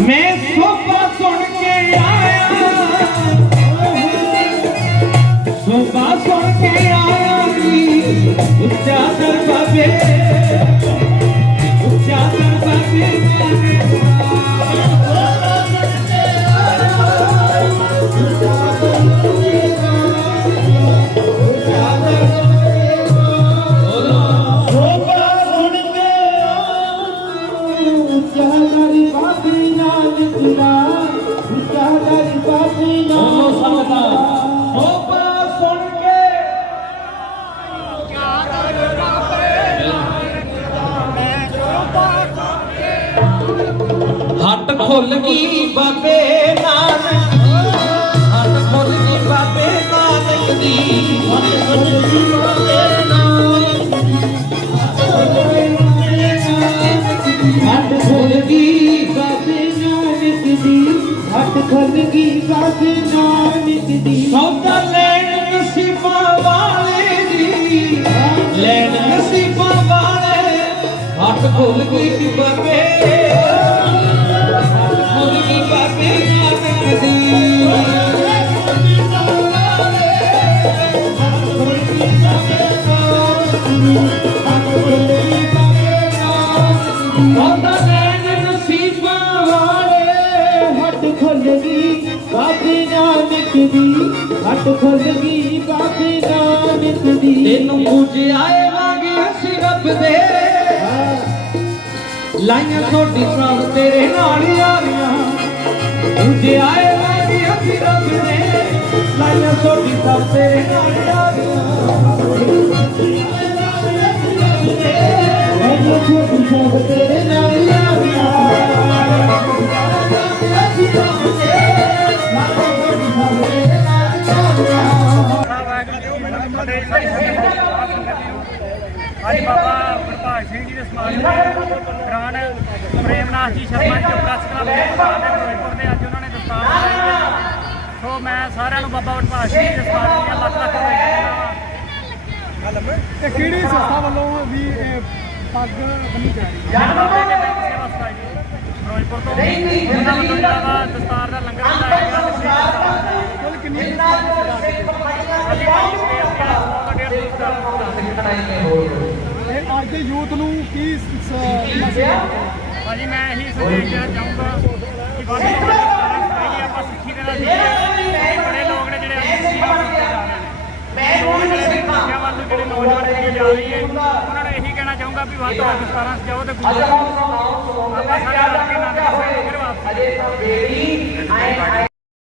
ਮੈਂ ਸੋਭਾ ਸੁਣ ਕੇ ਆਇਆ। ਸੋਭਾ ਸੁਣ ਕੇ ਆਇਆ ਜੀ ਉੱਚਾ ਦਰਬਾਰੇ ਹੱਟ ਖੁੱਲ ਗਈ ਬਾਬੇ ਨਾਨਕ। ਹੱਟ ਖੁੱਲ ਗਈ ਬਾਬੇ ਨਾਨਕ ਦੀ। ਹੱਟ ਖੁੱਲ ਗਈ ਬਾਬੇ ਨਾਨਕ ਹੱਟ ਖੁੱਲ ਗਈ ਬਾਬੇ ਨਾਨਕ ਦੀ। ਹੱਟ ਖੁੱਲ ਗਈ ਬਾਬੇ ਨਾਨਕ ਦੀ। ਸੌਦਾ ਲੈਣ ਨਸੀਬਾਂ ਵਾਲੇ ਦੀ। ਲੈਣ ਨਸੀਬਾਂ ਵਾਲੇ। ਹੱਟ ਖੁੱਲ ਗਈ ਬਾਬੇ ਦੀ ਹੱਟ ਖੁੱਲ ਗਈ ਬਾਬੇ ਨਾਨਕ ਦੀ। ਤੈਨੂੰ ਪੁੱਜਿਆਏ ਵਾਂਗੇ ਅਸੀਂ ਰੱਬ ਦੇ। ਲਾਈਆਂ ਛੋਟੀ ਸਭ ਤੇਰੇ ਨਾਲ ਯਾਰੀਆਂ। ਪੁੱਜਿਆਏ ਵਾਂਗੇ ਅਸੀਂ ਰੱਬ ਦੇ। ਲਾਈਆਂ ਛੋਟੀ ਸਭ ਤੇਰੇ ਨਾਲ ਯਾਰੀਆਂ। ਅੱਜ ਬਾਬਾ ਪ੍ਰਭਾਤ ਸਿੰਘ ਜੀ ਦੇ ਸਮਾਗਮ ਦੇ ਦੌਰਾਨ ਪ੍ਰੇਮਨਾਥ ਜੀ ਸ਼ਰਮਾ ਜੀ ਪ੍ਰੈਸ ਕਲੱਬ ਦੇ ਫਿਰੋਜ਼ਪੁਰ ਦੇ ਅੱਜ ਉਹਨਾਂ ਨੇ ਦਸਤਾਰ ਹੈ। ਸੋ ਮੈਂ ਸਾਰਿਆਂ ਨੂੰ ਬਾਬਾ ਪ੍ਰਭਾਤ ਸਿੰਘ ਜੀ ਦੇ ਸਮਾਗਮ ਦੀਆਂ ਲੱਖ ਲੱਖ ਵਧਾਈਆਂ ਤੇ ਕਿਹੜੀ ਸੰਸਥਾ ਵੱਲੋਂ ਵੀ ਇਹ ਪੱਗ ਬੰਨੀ ਜਾ ਰਹੀ ਹੈ? ਬਾਬੇ! ਦੇ ਬੈਂਕ ਸੇਵਾ ਸੁਸਾਇਟੀ ਫਿਰੋਜ਼ਪੁਰ ਤੋਂ ਉਹਨਾਂ ਵੱਲੋਂ ਜਿਹੜਾ ਦਸਤਾਰ ਦਾ ਲੰਗਰ ਲਗਾਇਆ ਗਿਆ ਕੁੱਲ ਕਿੰਨੀ ਅਸੀਂ ਭਾਈ ਸਵੇਰ ਦੀਆਂ 100 ਡੇਢ ਸੌ ਦਸਤਾਰ ਇਹ ਅੱਜ ਦੇ ਯੂਥ ਨੂੰ ਕੀ ਭਾਜੀ ਮੈਂ ਇਹੀ ਸੰਦੇਸ਼ ਦੇਣਾ ਚਾਹੂੰਗਾ ਕਿ ਤੋਂ ਸਜਾਈਏ ਆਪਾਂ ਸਿੱਖੀ ਦੇ ਨਾਲ ਬੜੇ ਲੋਕ ਨੇ ਜਿਹੜੇ ਅੱਜ ਸਿੱਖੀ ਨੂੰ। ਸਿੱਖਿਆ ਵੱਲ ਜਿਹੜੇ ਨੌਜਵਾਨ ਪੀੜ੍ਹੀ ਜਾ ਰਹੀ ਹੈ ਉਹਨਾਂ ਨੂੰ ਇਹੀ ਕਹਿਣਾ ਚਾਹੂੰਗਾ ਵੀ ਵੱਧ ਤੋਂ ਵੱਧ ਦਸਤਾਰਾਂ ਸਜਾਓ ਤੇ ਗੁਰੂ ਆਪਾਂ ਸਾਰੇ ਰਲ ਕੇ ਕੇ ਫਿਰ ਵਾਪਸ